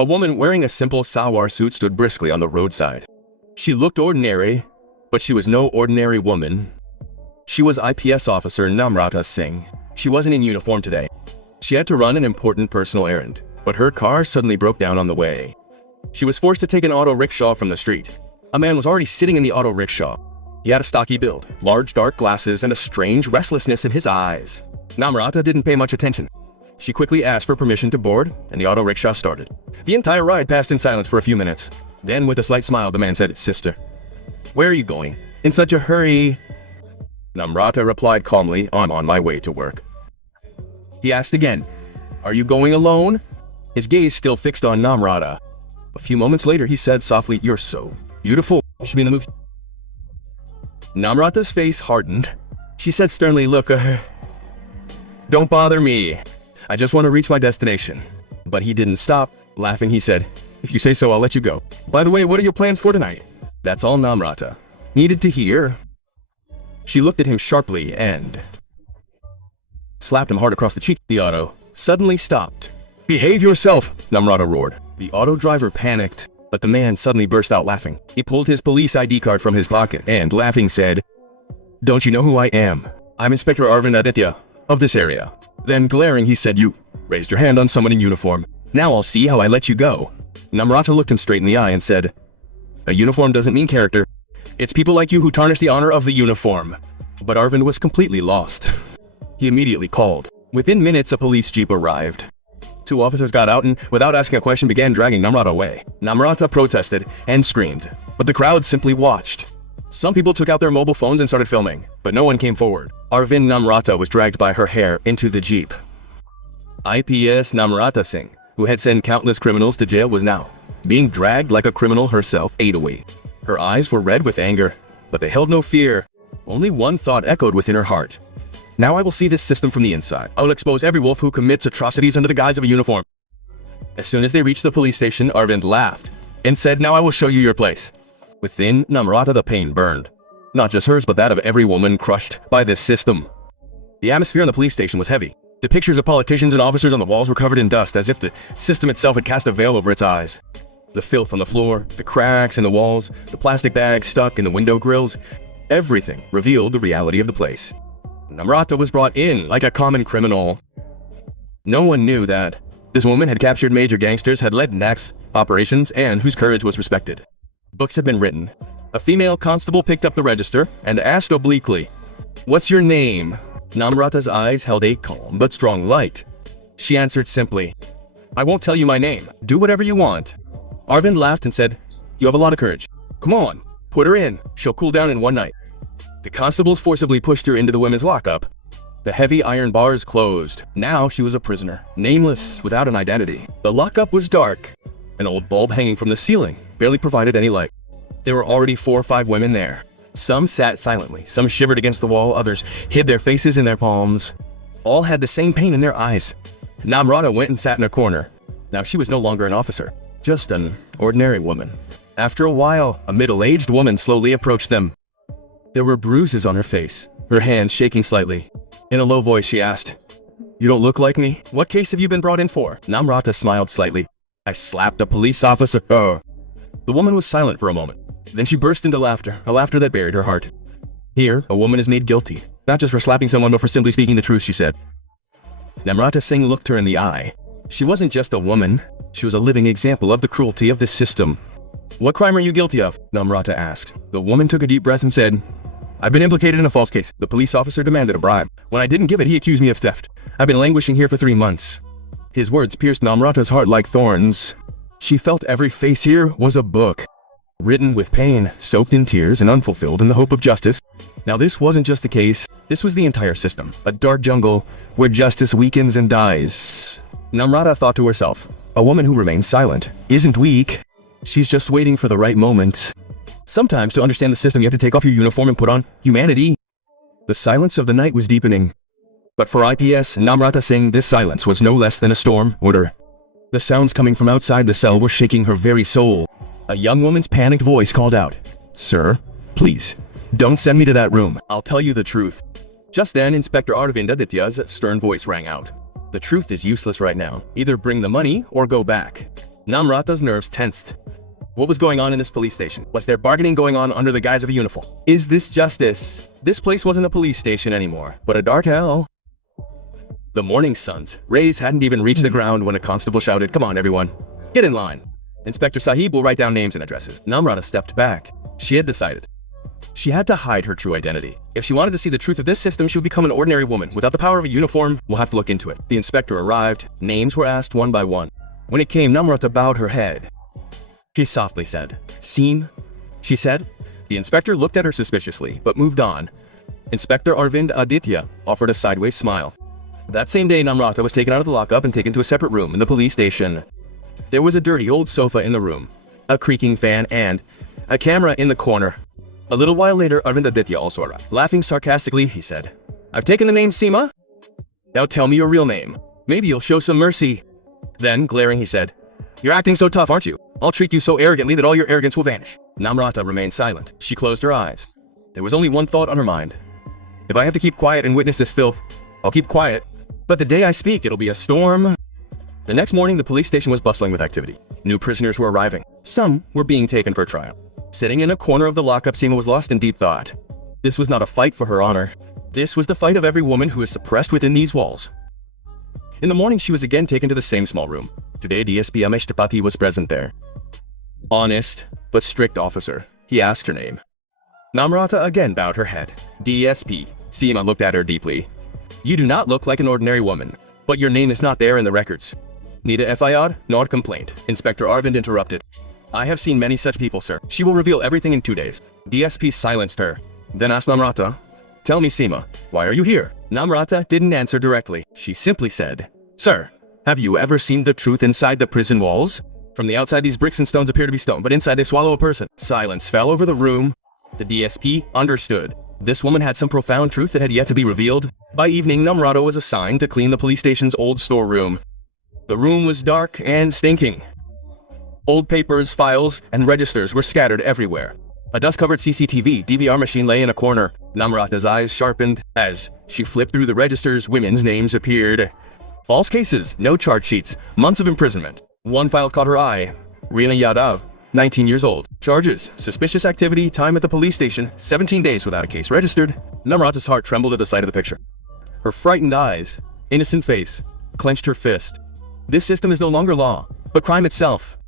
A woman wearing a simple salwar suit stood briskly on the roadside. She looked ordinary, but she was no ordinary woman. She was IPS officer Namrata Singh. She wasn't in uniform today. She had to run an important personal errand, but her car suddenly broke down on the way. She was forced to take an auto rickshaw from the street. A man was already sitting in the auto rickshaw. He had a stocky build, large dark glasses, and a strange restlessness in his eyes. Namrata didn't pay much attention. She quickly asked for permission to board, and the auto rickshaw started. The entire ride passed in silence for a few minutes. Then, with a slight smile, the man said, "Sister, where are you going? In such a hurry?" Namrata replied calmly, "I'm on my way to work." He asked again, "Are you going alone?" His gaze still fixed on Namrata. A few moments later, he said softly, "You're so beautiful. You should be in the movie." Namrata's face hardened. She said sternly, "Look, don't bother me. I just want to reach my destination." But he didn't stop. Laughing, he said, "If you say so, I'll let you go. By the way, what are your plans for tonight?" That's all Namrata needed to hear. She looked at him sharply and slapped him hard across the cheek. The auto suddenly stopped. "Behave yourself!" Namrata roared. The auto driver panicked, but the man suddenly burst out laughing. He pulled his police ID card from his pocket and, laughing, said, "Don't you know who I am? I'm Inspector Arvind Aditya of this area." Then, glaring, he said, "You raised your hand on someone in uniform. Now I'll see how I let you go." Namrata looked him straight in the eye and said, "A uniform doesn't mean character. It's people like you who tarnish the honor of the uniform." But Arvind was completely lost. He immediately called. Within minutes, a police jeep arrived. Two officers got out and, without asking a question, began dragging Namrata away. Namrata protested and screamed, but the crowd simply watched. Some people took out their mobile phones and started filming, but no one came forward. Arvind Namrata was dragged by her hair into the jeep. IPS Namrata Singh, who had sent countless criminals to jail, was now being dragged like a criminal herself, 8 away. Her eyes were red with anger, but they held no fear. Only one thought echoed within her heart. "Now I will see this system from the inside. I will expose every wolf who commits atrocities under the guise of a uniform." As soon as they reached the police station, Arvind laughed and said, "Now I will show you your place." Within Namrata, the pain burned. Not just hers, but that of every woman crushed by this system. The atmosphere in the police station was heavy. The pictures of politicians and officers on the walls were covered in dust, as if the system itself had cast a veil over its eyes. The filth on the floor, the cracks in the walls, the plastic bags stuck in the window grills, everything revealed the reality of the place. Namrata was brought in like a common criminal. No one knew that this woman had captured major gangsters, had led NAX operations, and whose courage was respected. Books had been written. A female constable picked up the register and asked obliquely, "What's your name?" Namrata's eyes held a calm but strong light. She answered simply, "I won't tell you my name. Do whatever you want." Arvind laughed and said, "You have a lot of courage. Come on, put her in. She'll cool down in one night." The constables forcibly pushed her into the women's lockup. The heavy iron bars closed. Now she was a prisoner, nameless, without an identity. The lockup was dark. An old bulb hanging from the ceiling barely provided any light. There were already 4 or 5 women there. Some sat silently, some shivered against the wall, others hid their faces in their palms. All had the same pain in their eyes. Namrata went and sat in a corner. Now she was no longer an officer, just an ordinary woman. After a while, a middle-aged woman slowly approached them. There were bruises on her face, her hands shaking slightly. In a low voice, she asked, "You don't look like me. What case have you been brought in for?" Namrata smiled slightly. "I slapped a police officer." Oh. The woman was silent for a moment. Then she burst into laughter, a laughter that buried her heart. "Here, a woman is made guilty, not just for slapping someone, but for simply speaking the truth," she said. Namrata Singh looked her in the eye. She wasn't just a woman. She was a living example of the cruelty of this system. "What crime are you guilty of?" Namrata asked. The woman took a deep breath and said, "I've been implicated in a false case. The police officer demanded a bribe. When I didn't give it, he accused me of theft. I've been languishing here for 3 months." His words pierced Namrata's heart like thorns. She felt every face here was a book, written with pain, soaked in tears, and unfulfilled in the hope of justice. Now this wasn't just the case. This was the entire system, a dark jungle where justice weakens and dies. Namrata thought to herself, a woman who remains silent isn't weak. She's just waiting for the right moment. Sometimes to understand the system, you have to take off your uniform and put on humanity. The silence of the night was deepening. But for IPS Namrata Singh, this silence was no less than a storm order. The sounds coming from outside the cell were shaking her very soul. A young woman's panicked voice called out, "Sir, please, don't send me to that room. I'll tell you the truth." Just then, Inspector Arvind Aditya's stern voice rang out. "The truth is useless right now. Either bring the money or go back." Namrata's nerves tensed. What was going on in this police station? Was there bargaining going on under the guise of a uniform? Is this justice? This place wasn't a police station anymore, but a dark hell. The morning sun's rays hadn't even reached the ground when a constable shouted, "Come on, everyone. Get in line. Inspector Sahib will write down names and addresses." Namrata stepped back. She had decided. She had to hide her true identity. If she wanted to see the truth of this system, she would become an ordinary woman. Without the power of a uniform, we'll have to look into it. The inspector arrived. Names were asked one by one. When it came, Namrata bowed her head. She softly said, "Seem," she said. The inspector looked at her suspiciously, but moved on. Inspector Arvind Aditya offered a sideways smile. That same day, Namrata was taken out of the lockup and taken to a separate room in the police station. There was a dirty old sofa in the room, a creaking fan, and a camera in the corner. A little while later, Arvind Aditya also arrived. Laughing sarcastically, he said, "I've taken the name Seema. Now tell me your real name. Maybe you'll show some mercy." Then, glaring, he said, "You're acting so tough, aren't you? I'll treat you so arrogantly that all your arrogance will vanish." Namrata remained silent. She closed her eyes. There was only one thought on her mind. If I have to keep quiet and witness this filth, I'll keep quiet. But the day I speak, it'll be a storm. The next morning, the police station was bustling with activity. New prisoners were arriving. Some were being taken for trial. Sitting in a corner of the lockup, Seema was lost in deep thought. This was not a fight for her honor. This was the fight of every woman who is suppressed within these walls. In the morning, she was again taken to the same small room. Today, DSP Ameshtapati was present there. Honest, but strict officer. He asked her name. Namrata again bowed her head. DSP. Seema looked at her deeply. "You do not look like an ordinary woman, but your name is not there in the records. Neither FIR nor complaint." Inspector Arvind interrupted. "I have seen many such people, sir. She will reveal everything in 2 days." DSP silenced her, then asked Namrata, "Tell me, Seema, why are you here?" Namrata didn't answer directly. She simply said, "Sir, have you ever seen the truth inside the prison walls? From the outside, these bricks and stones appear to be stone, but inside they swallow a person." Silence fell over the room. The DSP understood. This woman had some profound truth that had yet to be revealed. By evening, Namrata was assigned to clean the police station's old storeroom. The room was dark and stinking. Old papers, files, and registers were scattered everywhere. A dust-covered CCTV DVR machine lay in a corner. Namrata's eyes sharpened. As she flipped through the registers, women's names appeared. False cases, no charge sheets, months of imprisonment. One file caught her eye. Reena Yadav, 19 years old. Charges, suspicious activity, time at the police station, 17 days without a case registered. Namrata's heart trembled at the sight of the picture. Her frightened eyes, innocent face, clenched her fist. This system is no longer law, but crime itself.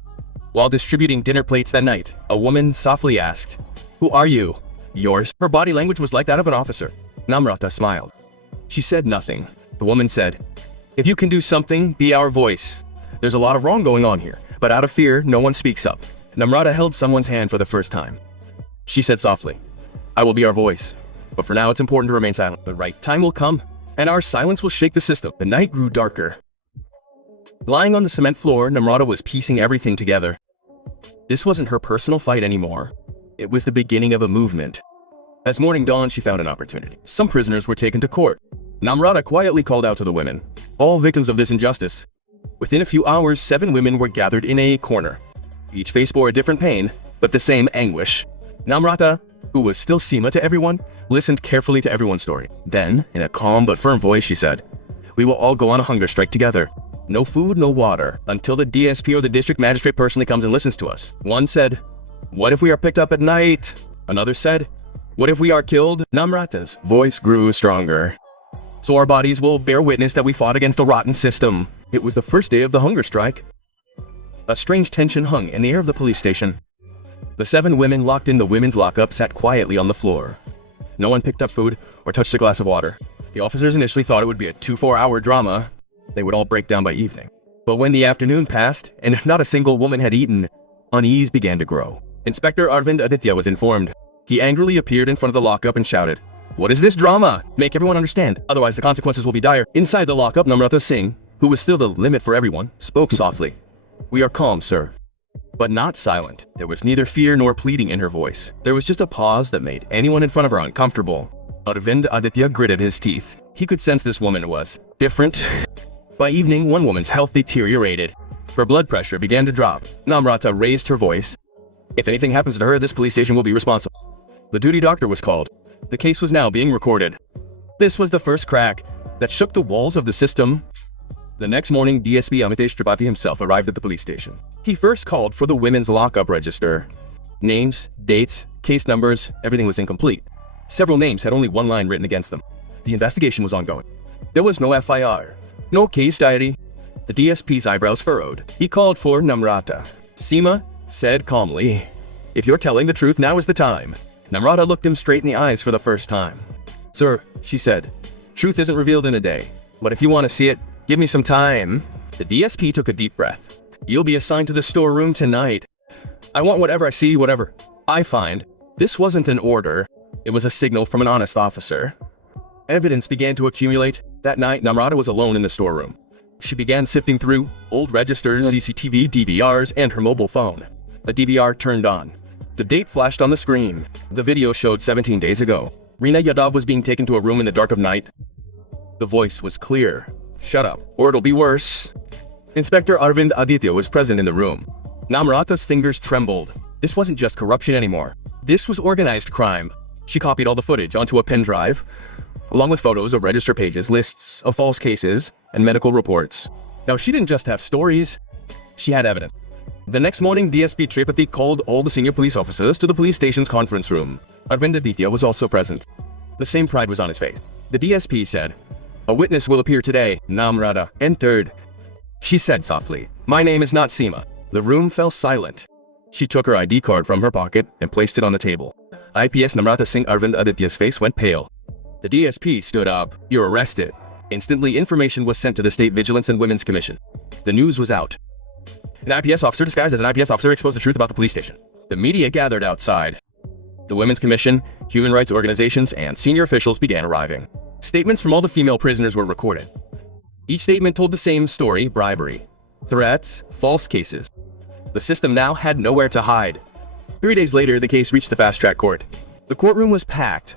While distributing dinner plates that night, a woman softly asked, "Who are you?" "Yours." Her body language was like that of an officer. Namrata smiled. She said nothing. The woman said, "If you can do something, be our voice. There's a lot of wrong going on here, but out of fear, no one speaks up." Namrata held someone's hand for the first time. She said softly, "I will be our voice, but for now it's important to remain silent. The right time will come, and our silence will shake the system." The night grew darker. Lying on the cement floor, Namrata was piecing everything together. This wasn't her personal fight anymore. It was the beginning of a movement. As morning dawned, she found an opportunity. Some prisoners were taken to court. Namrata quietly called out to the women, all victims of this injustice. Within a few hours, 7 women were gathered in a corner. Each face bore a different pain, but the same anguish. Namrata, who was still Seema to everyone, listened carefully to everyone's story. Then, in a calm but firm voice, she said, "We will all go on a hunger strike together. No food, no water, until the DSP or the district magistrate personally comes and listens to us." One said, "What if we are picked up at night?" Another said, "What if we are killed?" Namrata's voice grew stronger. "So our bodies will bear witness that we fought against a rotten system." It was the first day of the hunger strike. A strange tension hung in the air of the police station. The 7 women locked in the women's lockup sat quietly on the floor. No one picked up food or touched a glass of water. The officers initially thought it would be a 2-4-hour drama. They would all break down by evening. But when the afternoon passed, and not a single woman had eaten, unease began to grow. Inspector Arvind Aditya was informed. He angrily appeared in front of the lockup and shouted, "What is this drama? Make everyone understand, otherwise the consequences will be dire." Inside the lockup, Namrata Singh, who was still the limit for everyone, spoke softly. "We are calm, sir." But not silent. There was neither fear nor pleading in her voice. There was just a pause that made anyone in front of her uncomfortable. Arvind Aditya gritted his teeth. He could sense this woman was different. By evening, one woman's health deteriorated. Her blood pressure began to drop. Namrata raised her voice. "If anything happens to her, this police station will be responsible." The duty doctor was called. The case was now being recorded. This was the first crack that shook the walls of the system. The next morning, DSP Amitesh Tripathi himself arrived at the police station. He first called for the women's lockup register. Names, dates, case numbers, everything was incomplete. Several names had only one line written against them. The investigation was ongoing. There was no FIR, no case diary. The DSP's eyebrows furrowed. He called for Namrata. Seema said calmly, "If you're telling the truth, now is the time." Namrata looked him straight in the eyes for the first time. "Sir," she said, "truth isn't revealed in a day. But if you want to see it, give me some time." The DSP took a deep breath. "You'll be assigned to the storeroom tonight. I want whatever I see, whatever I find." This wasn't an order. It was a signal from an honest officer. Evidence began to accumulate. That night, Namrata was alone in the storeroom. She began sifting through old registers, CCTV, DVRs, and her mobile phone. A DVR turned on. The date flashed on the screen. The video showed 17 days ago. Reena Yadav was being taken to a room in the dark of night. The voice was clear. "Shut up, or it'll be worse." Inspector Arvind Aditya was present in the room. Namrata's fingers trembled. This wasn't just corruption anymore. This was organized crime. She copied all the footage onto a pen drive, along with photos of register pages, lists of false cases, and medical reports. Now, she didn't just have stories, she had evidence. The next morning, DSP Tripathi called all the senior police officers to the police station's conference room. Arvind Aditya was also present. The same pride was on his face. The DSP said, "A witness will appear today." Namrata entered. She said softly, "My name is not Seema." The room fell silent. She took her ID card from her pocket and placed it on the table. IPS Namrata Singh Arvind Aditya's face went pale. The DSP stood up. "You're arrested." Instantly, information was sent to the State Vigilance and Women's Commission. The news was out. An IPS officer disguised as an IPS officer exposed the truth about the police station. The media gathered outside. The Women's Commission, human rights organizations, and senior officials began arriving. Statements from all the female prisoners were recorded. Each statement told the same story: bribery, threats, false cases. The system now had nowhere to hide. 3 days later, the case reached the fast-track court. The courtroom was packed.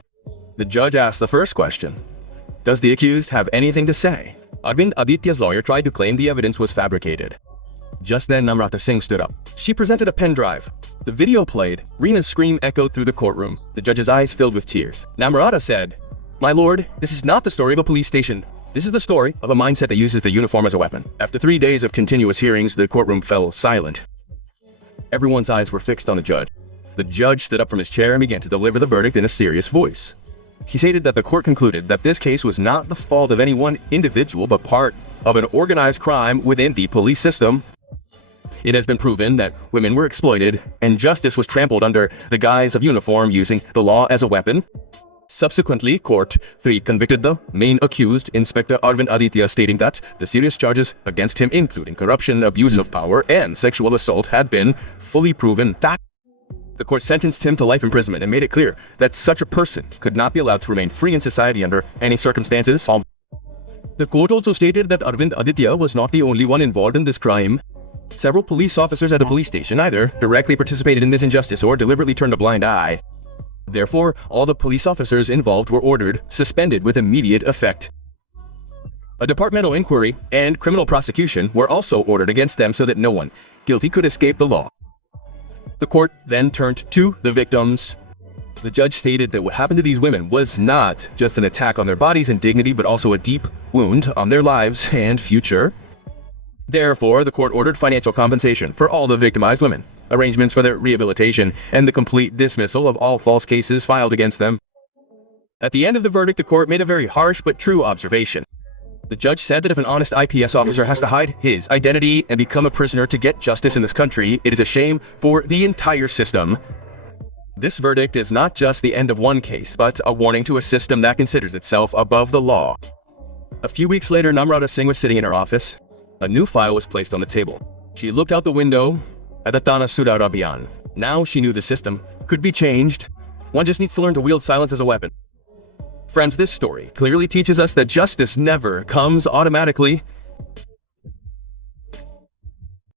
The judge asked the first question: "Does the accused have anything to say?" Arvind Aditya's lawyer tried to claim the evidence was fabricated. Just then, Namrata Singh stood up. She presented a pen drive. The video played. Reena's scream echoed through the courtroom. The judge's eyes filled with tears. Namrata said, "My lord, this is not the story of a police station. This is the story of a mindset that uses the uniform as a weapon." After 3 days of continuous hearings, the courtroom fell silent. Everyone's eyes were fixed on the judge. The judge stood up from his chair and began to deliver the verdict in a serious voice. He stated that the court concluded that this case was not the fault of any one individual, but part of an organized crime within the police system. It has been proven that women were exploited, and justice was trampled under the guise of uniform, using the law as a weapon. Subsequently, Court 3 convicted the main accused, Inspector Arvind Aditya, stating that the serious charges against him, including corruption, abuse of power, and sexual assault, had been fully proven. The court sentenced him to life imprisonment and made it clear that such a person could not be allowed to remain free in society under any circumstances. The court also stated that Arvind Aditya was not the only one involved in this crime. Several police officers at the police station either directly participated in this injustice or deliberately turned a blind eye. Therefore, all the police officers involved were ordered suspended with immediate effect. A departmental inquiry and criminal prosecution were also ordered against them so that no one guilty could escape the law. The court then turned to the victims. The judge stated that what happened to these women was not just an attack on their bodies and dignity, but also a deep wound on their lives and future. Therefore, the court ordered financial compensation for all the victimized women, arrangements for their rehabilitation, and the complete dismissal of all false cases filed against them. At the end of the verdict, the court made a very harsh but true observation. The judge said that if an honest IPS officer has to hide his identity and become a prisoner to get justice in this country, it is a shame for the entire system. This verdict is not just the end of one case, but a warning to a system that considers itself above the law. A few weeks later, Namrata Singh was sitting in her office. A new file was placed on the table. She looked out the window at the Tana Sudhar Abhiyan. Now she knew the system could be changed. One just needs to learn to wield silence as a weapon. Friends, this story clearly teaches us that justice never comes automatically.